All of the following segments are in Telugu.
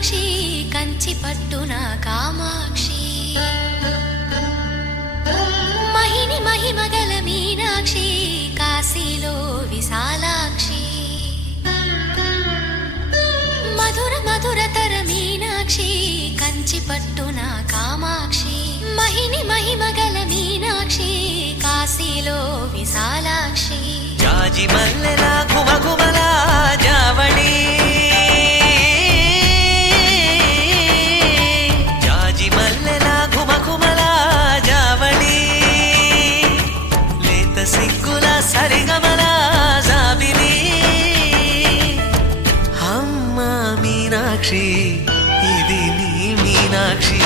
మీనాక్షి కంచి పట్టున కామాక్షి మహిని మహిమగల మీనాక్షి కాశీలో విశాలాక్షి మధుర మధురతర మీనాక్షి కంచి పట్టున కామాక్షి మహిని మహిమగల మీనాక్షి కాశీలో విశాలాక్షి జాజి మల్లెలా గుమగుమలా జావళి జాజి మల్లెలా గుమగుమలా జావళి లేత సిగ్గుల సరిగమల జాబిలి అమ్మ మీనాక్షి ఇది నీ మీనాక్షి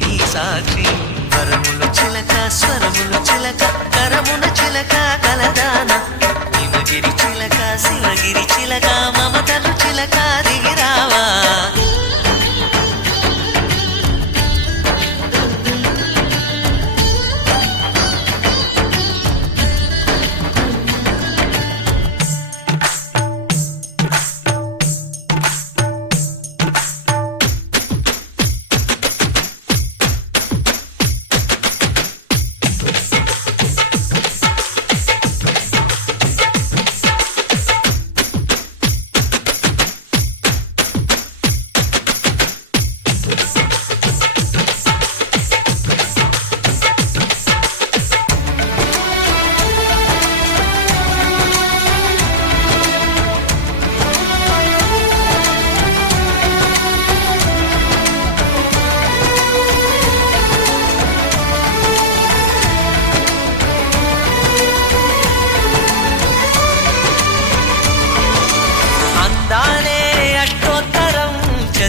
నీ సాక్షి వరముల చిలక స్వరముల చిలక కరమున చిలక కలదాన హిమగిరి చిలక శివగిరి చిలక మమతలు చిలక దిగిరావా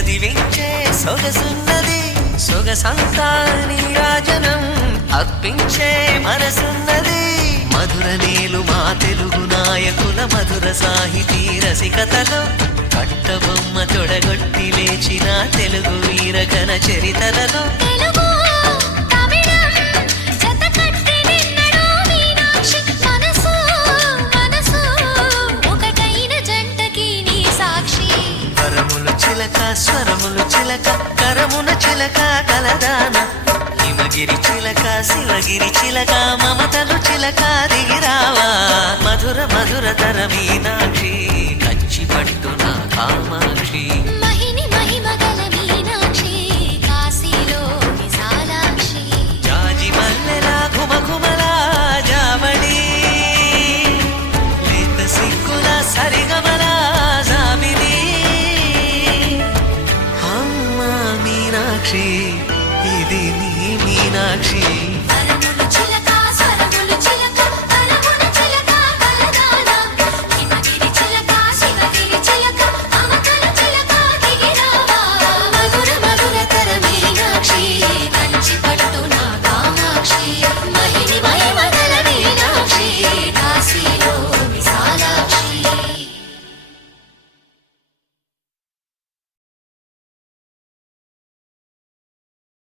చదివించే సొగసున్నది సొగసంతా నీరాజనం అర్పించే మనసున్నది మధుర నీలు మా తెలుగు నాయకుల మధుర సాహితీ రసికతలో కట్టబొమ్మ తొడగొట్టి లేచిన తెలుగు వీరగణ చరితలలో చిలక స్వరములు చిలక కరమున చిలక కలదాన హిమగిరి చిలక శివగిరి చిలక మమతలు చిలక దిగిరావా మధుర మధురతర మీనాక్షి కంచి పట్టున కామాక్షి మహిని మహిమగల మీనాక్షి కాశీలో విశాలాక్షి జాజి మల్లెలా గుమగుమలా జావళి లేత సిగ్గుల సరిగమల జాబిలి మీనాక్షి ఇది నీ మీనాక్షి